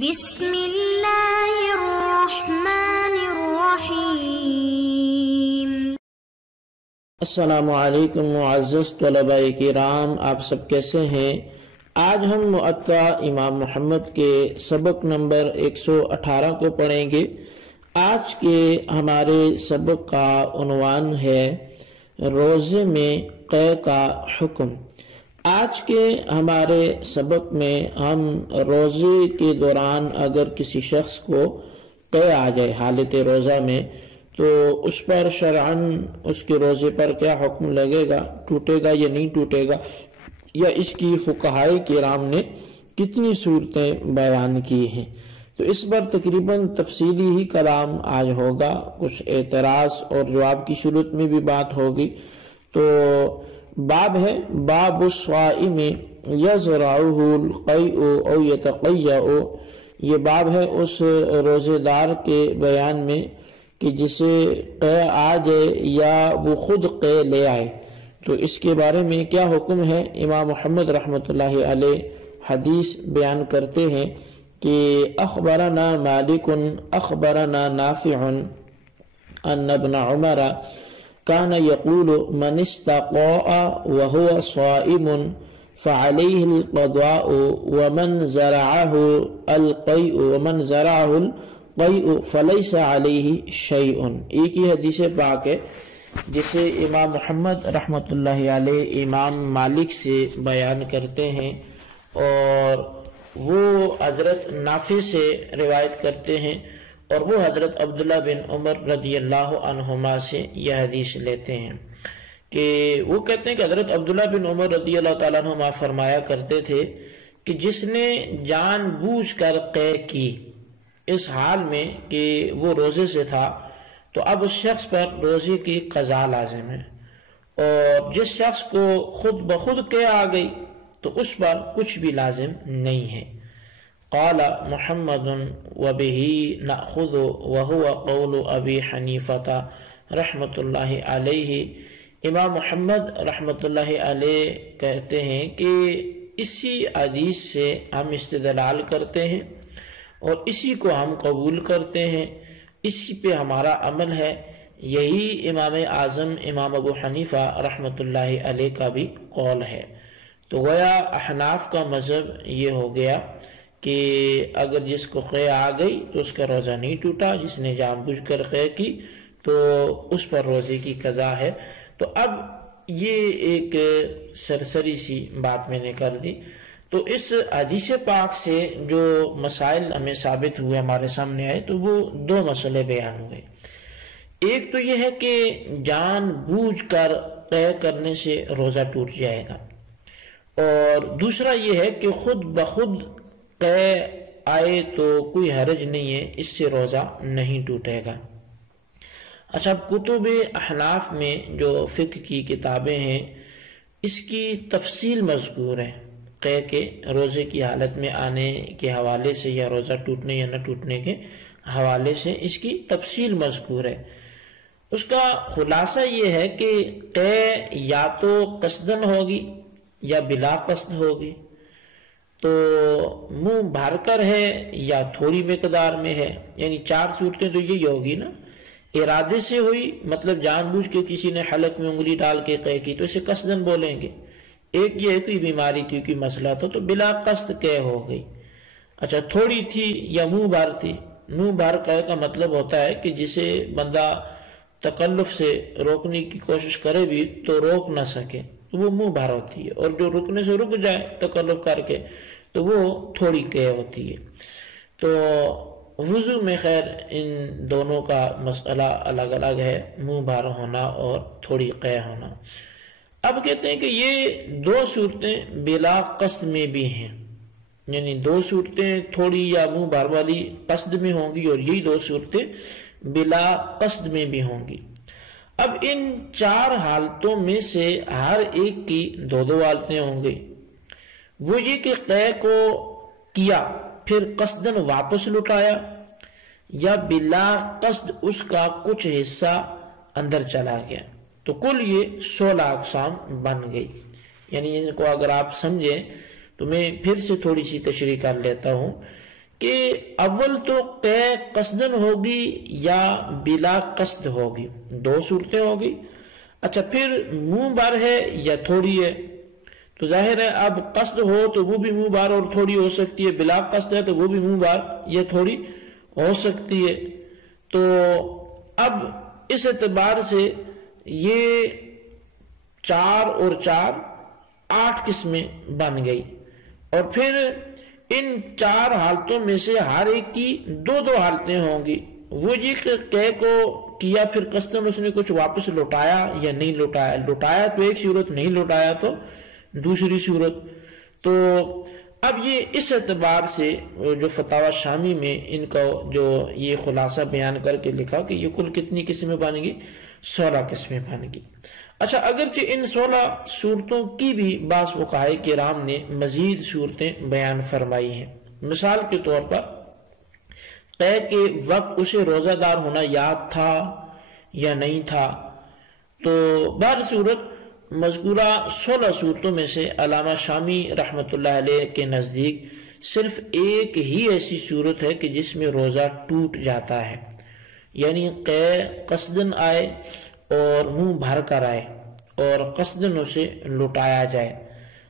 بسم اللہ الرحمن الرحیم۔ السلام علیکم معزز طلباء کرام، آپ سب کیسے ہیں؟ آج ہم معطا امام محمد کے سبق نمبر 118 کو پڑھیں گے۔ آج کے ہمارے سبق کا عنوان ہے روزے میں قے کا حکم۔ آج کے ہمارے سبق میں ہم روزے کے دوران اگر کسی شخص کو قے آ جائے حالت روزہ میں تو اس پر شرعاً اس کے روزے پر کیا حکم لگے گا، ٹوٹے گا یا نہیں ٹوٹے گا، یا اس کی فقہائے کرام نے کتنی صورتیں بیان کی ہیں۔ تو اس پر تقریباً تفصیلی ہی کلام آج ہوگا، کچھ اعتراض اور جواب کی صورت میں بھی بات ہوگی۔ تو باب ہے باب الصائم یزرعہ القیء او یتقیء، یہ باب ہے اس روزے دار کے بیان میں کہ جسے قے آ جائے یا وہ خود قے لے آئے تو اس کے بارے میں کیا حکم ہے۔ امام محمد رحمۃ اللہ علیہ حدیث بیان کرتے ہیں کہ اخبرنا مالک اخبرنا نافع ان ابن عمر كان يقول من استقاء وهو صائم فعليه القضاء ومن زرعه القيء فليس عليه شيء۔ ایک ہی حدیث پاک ہے جسے امام محمد رحمۃ اللہ علیہ امام مالک سے بیان کرتے ہیں اور وہ حضرت نافع سے روایت کرتے ہیں اور وہ حضرت عبداللہ بن عمر رضی اللہ عنہما سے یہ حدیث لیتے ہیں کہ وہ کہتے ہیں کہ حضرت عبداللہ بن عمر رضی اللہ تعالیٰ عنہما فرمایا کرتے تھے کہ جس نے جان بوجھ کر قے کی اس حال میں کہ وہ روزے سے تھا تو اب اس شخص پر روزے کی قضا لازم ہے، اور جس شخص کو خود بخود قے آ گئی تو اس پر کچھ بھی لازم نہیں ہے۔ قال محمد وبه نأخذ وهو قول ابی حنیفہ رحمۃ اللہ علیہ۔ امام محمد رحمۃ اللہ علیہ کہتے ہیں کہ اسی حدیث سے ہم استدلال کرتے ہیں اور اسی کو ہم قبول کرتے ہیں، اسی پہ ہمارا عمل ہے۔ یہی امام اعظم امام ابو حنیفہ رحمۃ اللہ علیہ کا بھی قول ہے۔ تو گویا احناف کا مذہب یہ ہو گیا کہ اگر جس کو قے آ گئی تو اس کا روزہ نہیں ٹوٹا، جس نے جان بوجھ کر قے کی تو اس پر روزے کی قضا ہے۔ تو اب یہ ایک سرسری سی بات میں نے کر دی۔ تو اس حدیث پاک سے جو مسائل ہمیں ثابت ہوئے، ہمارے سامنے آئے، تو وہ دو مسئلے بیان ہوئے۔ ایک تو یہ ہے کہ جان بوجھ کر قے کرنے سے روزہ ٹوٹ جائے گا، اور دوسرا یہ ہے کہ خود بخود قے آئے تو کوئی حرج نہیں ہے، اس سے روزہ نہیں ٹوٹے گا۔ اچھا، کتب احناف میں جو فقہ کی کتابیں ہیں اس کی تفصیل مذکور ہے، قے کے روزے کی حالت میں آنے کے حوالے سے یا روزہ ٹوٹنے یا نہ ٹوٹنے کے حوالے سے اس کی تفصیل مذکور ہے۔ اس کا خلاصہ یہ ہے کہ قے یا تو قصدن ہوگی یا بلا قصد ہوگی، تو منہ بھر کر ہے یا تھوڑی مقدار میں ہے، یعنی چار صورتیں تو یہی ہوگی نا۔ ارادے سے ہوئی مطلب جان بوجھ کے کسی نے حلق میں انگلی ڈال کے قے کی تو اسے قصدن بولیں گے۔ ایک یہ کوئی بیماری تھی، کوئی مسئلہ تھا تو بلا قصد قے ہو گئی۔ اچھا، تھوڑی تھی یا منہ بھر تھی، منہ بھر قے کا مطلب ہوتا ہے کہ جسے بندہ تکلف سے روکنے کی کوشش کرے بھی تو روک نہ سکے تو وہ منہ بھر ہوتی ہے، اور جو رکنے سے رک جائے تکلف کر کے تو وہ تھوڑی قے ہوتی ہے۔ تو وضو میں خیر ان دونوں کا مسئلہ الگ الگ ہے، منہ بھر ہونا اور تھوڑی قے ہونا۔ اب کہتے ہیں کہ یہ دو صورتیں بلا قصد میں بھی ہیں، یعنی دو صورتیں تھوڑی یا منہ بھر والی قصد میں ہوں گی اور یہی دو صورتیں بلا قصد میں بھی ہوں گی۔ اب ان چار حالتوں میں سے ہر ایک کی دو دو حالتیں ہوں گی۔ وہ یہ کہ قے کو کیا پھر قصدن واپس لٹایا، یا بلا قصد اس کا کچھ حصہ اندر چلا گیا، تو کل یہ 16 اقسام بن گئی۔ یعنی اس کو اگر آپ سمجھیں تو میں پھر سے تھوڑی سی تشریح کر لیتا ہوں کہ اول تو قے قصدن ہوگی یا بلا قصد ہوگی، دو صورتیں ہوگی. اچھا پھر منہ بھر ہے یا تھوڑی ہے، تو ظاہر ہے اب قصد ہو تو وہ بھی منہ بھر اور تھوڑی ہو سکتی ہے، بلا قصد ہے تو وہ بھی منہ بھر یا تھوڑی ہو سکتی ہے. تو اب اس اعتبار سے یہ 4 اور 4 8 قسمیں بن گئی. اور پھر ان 4 حالتوں میں سے ہر ایک کی 2 حالتیں ہوں گی. وہ یہ کہ قے کو کیا پھر قصدن اس نے کچھ واپس لوٹایا یا نہیں لوٹایا، لوٹایا تو ایک صورت، نہیں لوٹایا تو دوسری صورت. تو اب یہ اس اعتبار سے جو فتاوی شامی میں ان کا جو یہ خلاصہ بیان کر کے لکھا کہ یہ کل کتنی قسمیں بن گی، 16 قسمیں بن گی. اچھا اگرچہ ان 16 صورتوں کی بھی بعض فقہائے کرام نے مزید صورتیں بیان فرمائی ہیں. مثال کے طور پر قے کے وقت اسے روزہ دار ہونا یاد تھا یا نہیں تھا. تو بہر صورت مذکورہ 16 صورتوں میں سے علامہ شامی رحمۃ اللہ علیہ کے نزدیک صرف ایک ہی ایسی صورت ہے کہ جس میں روزہ ٹوٹ جاتا ہے، یعنی قے قصدن آئے اور منہ بھر کر آئے اور قصدن اسے لٹایا جائے،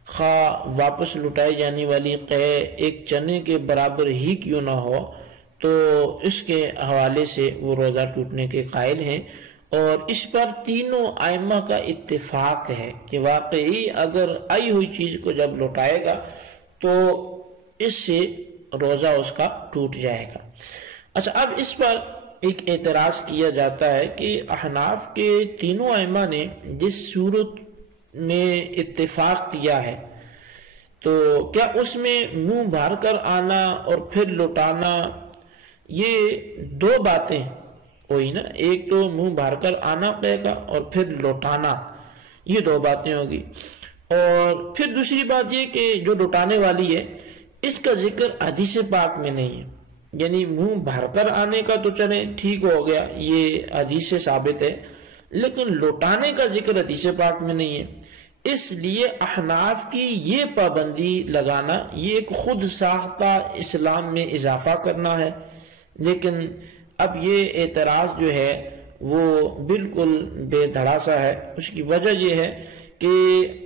خواہ واپس لٹائی جانے والی قے ایک چنے کے برابر ہی کیوں نہ ہو، تو اس کے حوالے سے وہ روزہ ٹوٹنے کے قائل ہیں. اور اس پر تینوں ائمہ کا اتفاق ہے کہ واقعی اگر آئی ہوئی چیز کو جب لوٹائے گا تو اس سے روزہ اس کا ٹوٹ جائے گا. اچھا اب اس پر ایک اعتراض کیا جاتا ہے کہ احناف کے تینوں ائمہ نے جس صورت میں اتفاق کیا ہے تو کیا اس میں منہ بھر کر آنا اور پھر لوٹانا، یہ 2 باتیں ہوئی نا، ایک تو منہ بھر کر آنا قے کا اور پھر لوٹانا، یہ 2 باتیں ہوگی. اور پھر دوسری بات یہ کہ جو لوٹانے والی ہے اس کا ذکر حدیث پاک میں نہیں ہے، یعنی منہ بھر کر آنے کا تو چلے ٹھیک ہو گیا، یہ حدیث سے ثابت ہے، لیکن لوٹانے کا ذکر حدیث پاک میں نہیں ہے. اس لیے احناف کی یہ پابندی لگانا یہ ایک خود ساختہ اسلام میں اضافہ کرنا ہے. لیکن اب یہ اعتراض جو ہے وہ بالکل بے دھڑا سا ہے. اس کی وجہ یہ ہے کہ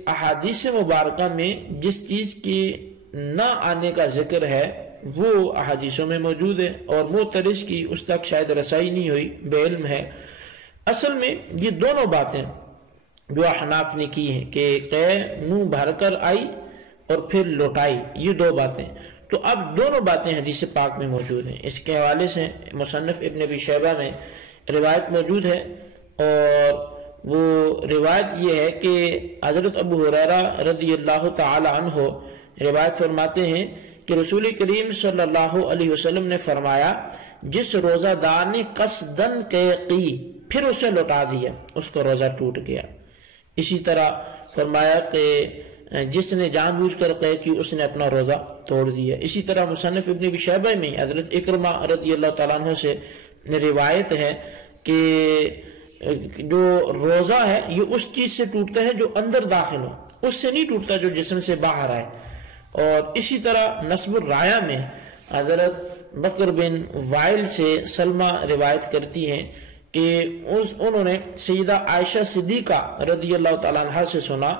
احادیث مبارکہ میں جس چیز کی نہ آنے کا ذکر ہے وہ احادیثوں میں موجود ہے، اور معترض کی اس تک شاید رسائی نہیں ہوئی، بے علم ہے. اصل میں یہ دونوں باتیں جو احناف نے کی ہیں کہ قے منہ بھر کر آئی اور پھر لوٹائی، یہ 2 باتیں، تو اب دونوں باتیں حدیث پاک میں موجود ہیں. اس کے حوالے سے مصنف ابن ابی شیبہ میں روایت موجود ہے، اور وہ روایت یہ ہے کہ حضرت ابو ہریرہ رضی اللہ تعالی عنہ روایت فرماتے ہیں کہ رسول کریم صلی اللہ علیہ وسلم نے فرمایا جس روزہ دار نے قصدن قے کی پھر اسے لوٹا دیا اس کا روزہ ٹوٹ گیا. اسی طرح فرمایا کہ جس نے جان بوجھ کر قے کی اس نے اپنا روزہ توڑ دیا. اسی طرح مصنف ابن ابی شیبہ میں حضرت اکرمہ رضی اللہ تعالیٰ عنہ سے روایت ہے کہ جو روزہ ہے یہ اس چیز سے ٹوٹتا ہے جو اندر داخل ہو، اس سے نہیں ٹوٹتا جو جسم سے باہر آئے. اور اسی طرح نصب الرایہ میں حضرت بکر بن وائل سے سلمہ روایت کرتی ہیں کہ انہوں نے سیدہ عائشہ صدیقہ رضی اللہ تعالیٰ عنہ سے سنا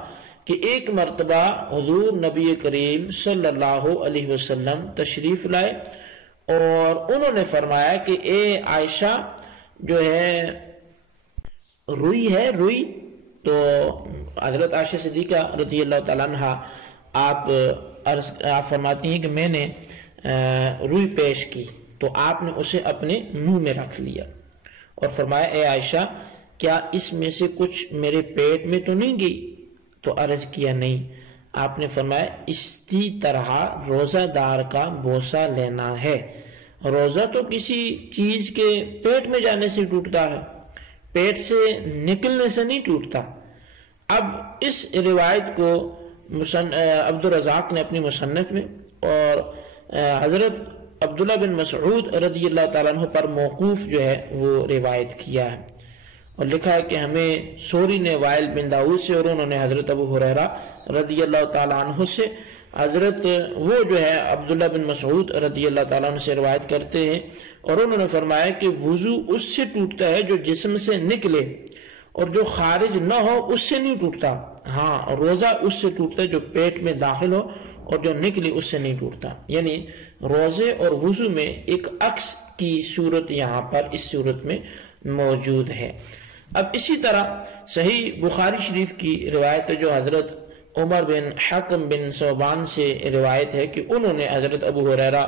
کہ ایک مرتبہ حضور نبی کریم صلی اللہ علیہ وسلم تشریف لائے اور انہوں نے فرمایا کہ اے عائشہ جو ہے روئی. تو حضرت عائشہ صدیقہ رضی اللہ تعالیٰ عنہ آپ فرماتی ہیں کہ میں نے روئی پیش کی تو آپ نے اسے اپنے منہ میں رکھ لیا اور فرمایا اے عائشہ کیا اس میں سے کچھ میرے پیٹ میں تو نہیں گئی؟ تو عرض کیا نہیں. آپ نے فرمایا اسی طرح روزہ دار کا بوسہ لینا ہے. روزہ تو کسی چیز کے پیٹ میں جانے سے ٹوٹتا ہے، پیٹ سے نکلنے سے نہیں ٹوٹتا. اب اس روایت کو عبد الرزاق نے اپنی مصنف میں اور حضرت عبداللہ بن مسعود رضی اللہ تعالیٰ عنہ پر موقوف جو ہے وہ روایت کیا ہے اور لکھا ہے کہ ہمیں سوری نے وائل بن داؤد سے اور انہوں نے حضرت ابو ہریرہ رضی اللہ تعالیٰ عنہ سے حضرت وہ جو ہے عبداللہ بن مسعود رضی اللہ تعالیٰ عنہ سے روایت کرتے ہیں، اور انہوں نے فرمایا کہ وضو اس سے ٹوٹتا ہے جو جسم سے نکلے، اور جو خارج نہ ہو اس سے نہیں ٹوٹتا۔ ہاں، روزہ اس سے ٹوٹتا ہے جو پیٹ میں داخل ہو، اور جو نکلی اس سے نہیں ٹوٹتا۔ یعنی روزے اور وضو میں ایک عکس کی صورت یہاں پر اس صورت میں موجود ہے۔ اب اسی طرح صحیح بخاری شریف کی روایت ہے جو حضرت عمر بن حکم بن ثوبان سے روایت ہے کہ انہوں نے حضرت ابو ہریرہ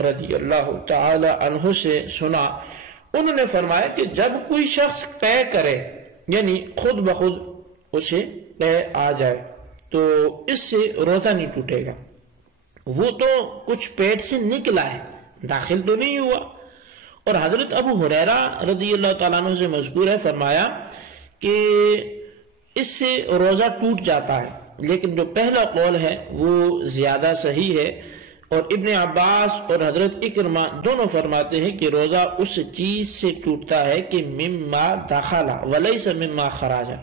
رضی اللہ تعالی عنہ سے سنا، انہوں نے فرمایا کہ جب کوئی شخص قے کرے، یعنی خود بخود اسے قے آ جائے، تو اس سے روزہ نہیں ٹوٹے گا۔ وہ تو کچھ پیٹ سے نکلا ہے، داخل تو نہیں ہوا۔ اور حضرت ابو ہریرہ رضی اللہ تعالیٰ عنہ سے مذکور ہے، فرمایا کہ اس سے روزہ ٹوٹ جاتا ہے، لیکن جو پہلا قول ہے وہ زیادہ صحیح ہے۔ اور ابن عباس اور حضرت اکرمہ دونوں فرماتے ہیں کہ روزہ اس چیز سے ٹوٹتا ہے کہ مما داخلہ ولیس مما خراجہ،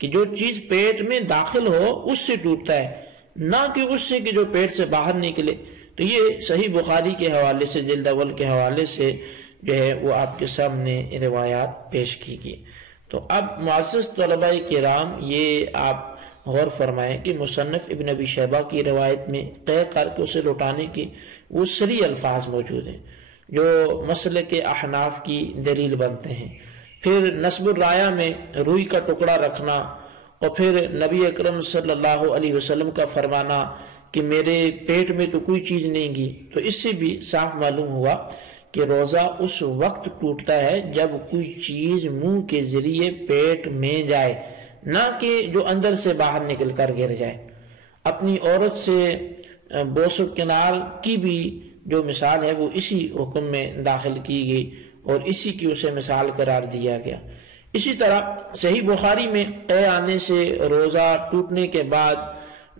کہ جو چیز پیٹ میں داخل ہو اس سے ٹوٹتا ہے، نہ کہ اس سے کہ جو پیٹ سے باہر نکلے۔ تو یہ صحیح بخاری کے حوالے سے جلد اول کے حوالے سے جو ہے وہ آپ کے سامنے روایات پیش کی گئی۔ تو اب معزز طلباء کرام، یہ آپ غور فرمائیں کہ مصنف ابن ابی شیبہ کی روایت میں قے کر کے اسے لوٹانے کی وہ صریح الفاظ موجود ہیں جو مسئلے کے احناف کی دلیل بنتے ہیں۔ پھر نصب الرایہ میں روئی کا ٹکڑا رکھنا، اور پھر نبی اکرم صلی اللہ علیہ وسلم کا فرمانا کہ میرے پیٹ میں تو کوئی چیز نہیں گی، تو اس سے بھی صاف معلوم ہوا کہ روزہ اس وقت ٹوٹتا ہے جب کوئی چیز منہ کے ذریعے پیٹ میں جائے، نہ کہ جو اندر سے باہر نکل کر گر جائے۔ اپنی عورت سے بوس و کنار کی بھی جو مثال ہے وہ اسی حکم میں داخل کی گئی اور اسی کی اسے مثال قرار دیا گیا۔ اسی طرح صحیح بخاری میں قے آنے سے روزہ ٹوٹنے کے بعد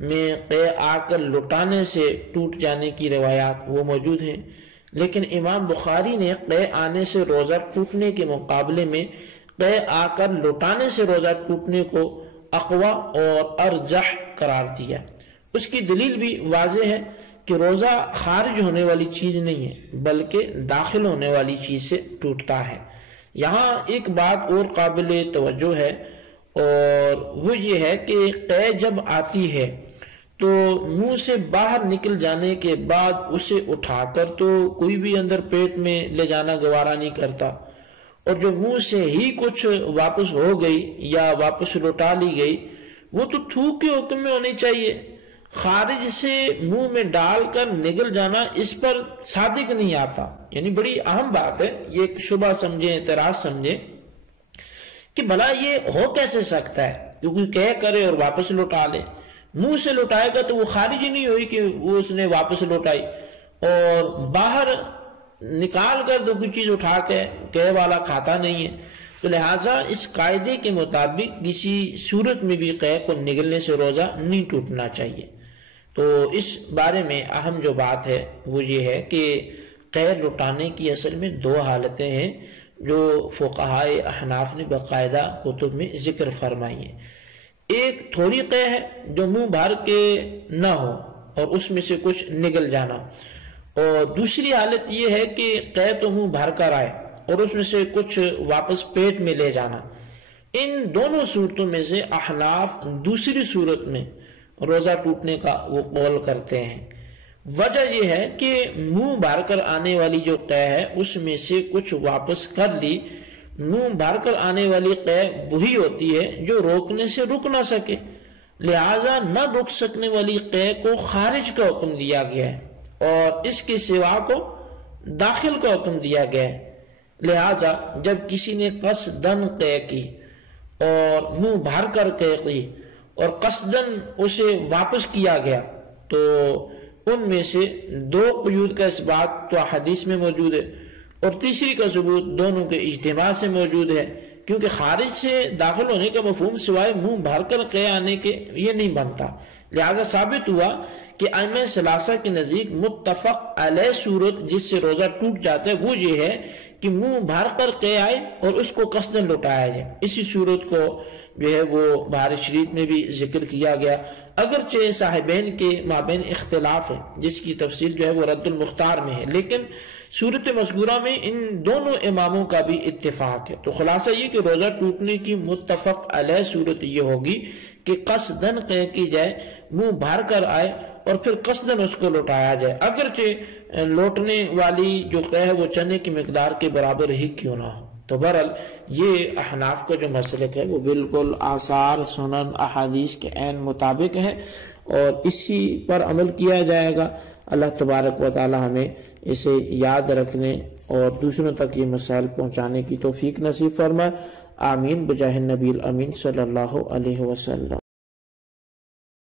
میں قے آ کر لٹانے سے ٹوٹ جانے کی روایات وہ موجود ہیں، لیکن امام بخاری نے قے آنے سے روزہ ٹوٹنے کے مقابلے میں قے آ کر لٹانے سے روزہ ٹوٹنے کو اقوی اور ارجح قرار دیا۔ اس کی دلیل بھی واضح ہے کہ روزہ خارج ہونے والی چیز نہیں ہے بلکہ داخل ہونے والی چیز سے ٹوٹتا ہے۔ یہاں ایک بات اور قابل توجہ ہے، اور وہ یہ ہے کہ قے جب آتی ہے تو منہ سے باہر نکل جانے کے بعد اسے اٹھا کر تو کوئی بھی اندر پیٹ میں لے جانا گوارا نہیں کرتا، اور جو منہ سے ہی کچھ واپس ہو گئی یا واپس لوٹا لی گئی وہ تو تھوک کے حکم میں ہونی چاہیے۔ خارج سے منہ میں ڈال کر نگل جانا اس پر صادق نہیں آتا۔ یعنی بڑی اہم بات ہے، یہ ایک شبہ سمجھیں، اعتراض سمجھیں کہ بھلا یہ ہو کیسے سکتا ہے کہ کوئی کہہ کرے اور واپس لوٹا لے۔ منہ سے لوٹائے گا تو وہ خارج ہی نہیں ہوئی کہ وہ اس نے واپس لوٹائی، اور باہر نکال کر تو کوئی چیز اٹھا کے کہے والا کھاتا نہیں ہے۔ تو لہٰذا اس قاعدے کے مطابق کسی صورت میں بھی قے کو نگلنے سے روزہ نہیں ٹوٹنا چاہیے۔ تو اس بارے میں اہم جو بات ہے وہ یہ ہے کہ قے لٹانے کی اصل میں دو حالتیں ہیں جو فقہائے احناف نے باقاعدہ کتب میں ذکر فرمائی ہیں۔ ایک تھوڑی قے ہے جو منہ بھر کے نہ ہو اور اس میں سے کچھ نگل جانا، اور دوسری حالت یہ ہے کہ قے تو منہ بھر کر آئے اور اس میں سے کچھ واپس پیٹ میں لے جانا۔ ان دونوں صورتوں میں سے احناف دوسری صورت میں روزہ ٹوٹنے کا وہ قول کرتے ہیں۔ وجہ یہ ہے کہ منہ بھر کر آنے والی جو قے ہے اس میں سے کچھ واپس کر لی۔ منہ بھر کر آنے والی قے وہی ہوتی ہے جو روکنے سے رک نہ سکے، لہذا نہ رک سکنے والی قے کو خارج کا حکم دیا گیا ہے اور اس کے سوا کو داخل کا حکم دیا گیا ہے۔ لہذا جب کسی نے قصدن قے کی اور منہ بھر کر قے کی اور قصدن اسے واپس کیا گیا، تو ان میں سے دو قیود کا اس بات تو حدیث میں موجود ہے، اور تیسری کا ثبوت دونوں کے اجتماع سے موجود ہے، کیونکہ خارج سے داخل ہونے کا مفہوم سوائے منہ بھر کر قے آنے کے یہ نہیں بنتا۔ لہذا ثابت ہوا کہ ائمہ ثلاثہ کے نزدیک متفق علیہ صورت جس سے روزہ ٹوٹ جاتا ہے وہ یہ ہے کہ منہ بھر کر قے آئے اور اس کو قصداً لوٹایا جائے. اسی صورت کو جو ہے وہ بہار شریف میں بھی ذکر کیا گیا، اگرچہ صاحبین کے مابین اختلاف ہے جس کی تفصیل جو ہے وہ رد المختار میں ہے، لیکن صورت مذکورہ میں ان دونوں اماموں کا بھی اتفاق ہے. تو خلاصہ یہ کہ روزہ ٹوٹنے کی متفق علیہ صورت یہ ہوگی کہ قصداً قے کی جائے، منہ بھر کر آئے اور پھر قصداً اس کو لوٹایا جائے، اگرچہ لوٹنے والی جو قے ہے وہ چنے کی مقدار کے برابر ہی کیوں نہ ہو. تو بہرحال یہ احناف کا جو مسلک ہے وہ بالکل آثار سنن احادیث کے عین مطابق ہے اور اسی پر عمل کیا جائے گا. اللہ تبارک و تعالی ہمیں اسے یاد رکھنے اور دوسروں تک یہ مسائل پہنچانے کی توفیق نصیب فرمائے. آمین بجاہ النبی الامین صلی اللہ علیہ وسلم.